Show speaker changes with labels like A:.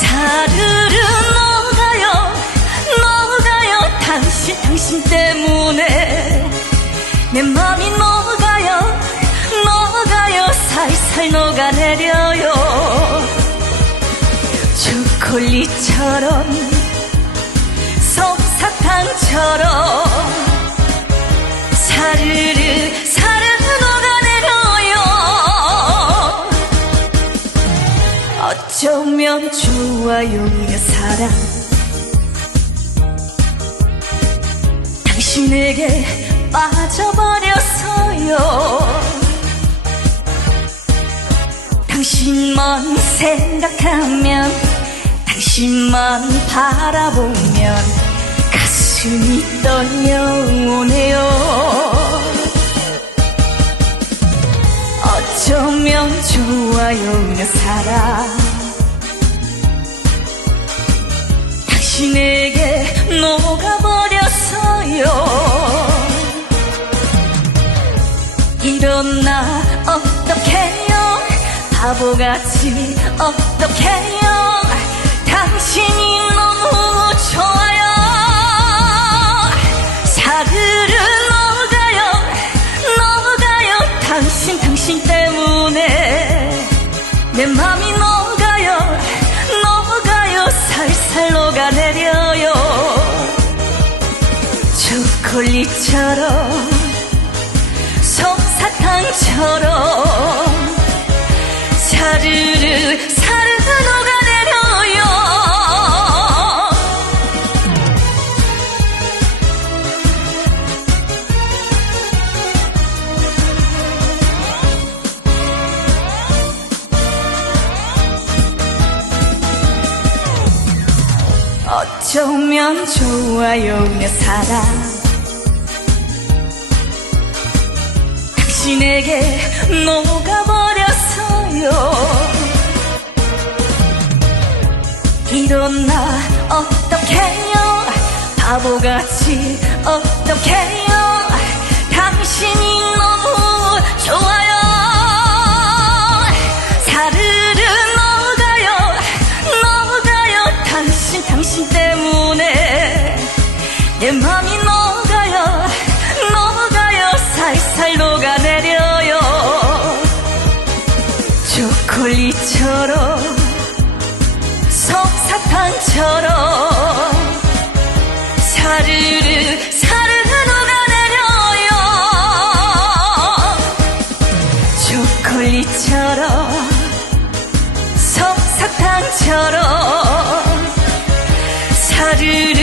A: 사르르 녹아요? 녹아요? 당신 때문에. 내 맘이 녹아요? 녹아요? 살살 녹아내려요. 초 콜릿처럼 솜사탕처럼 사르르 사르르 녹아내려요? 어쩌면 좋아요 내 사랑 당신에게 빠져버렸어요. 당신만 생각하면 당신만 바라보면 가슴이 떨려오네요. 어쩌면 좋아요 내 사랑. 당신에게 녹아버렸어요. 이런 나 어떡해요? 바보같이 어떡해요 내 맘이 녹아요. 녹아요. 살살 녹아내려요. 초콜릿처럼 솜사탕처럼 사르르 사르르 녹아 어쩌면 좋아요 내 사랑. 당신에게 녹아버렸어요. 이런 나 어떡해요? 바보같이 어떡해요 처럼 솜사탕처럼 사르르 사르르 녹아내려요. 초콜릿처럼 솜사탕처럼 사르르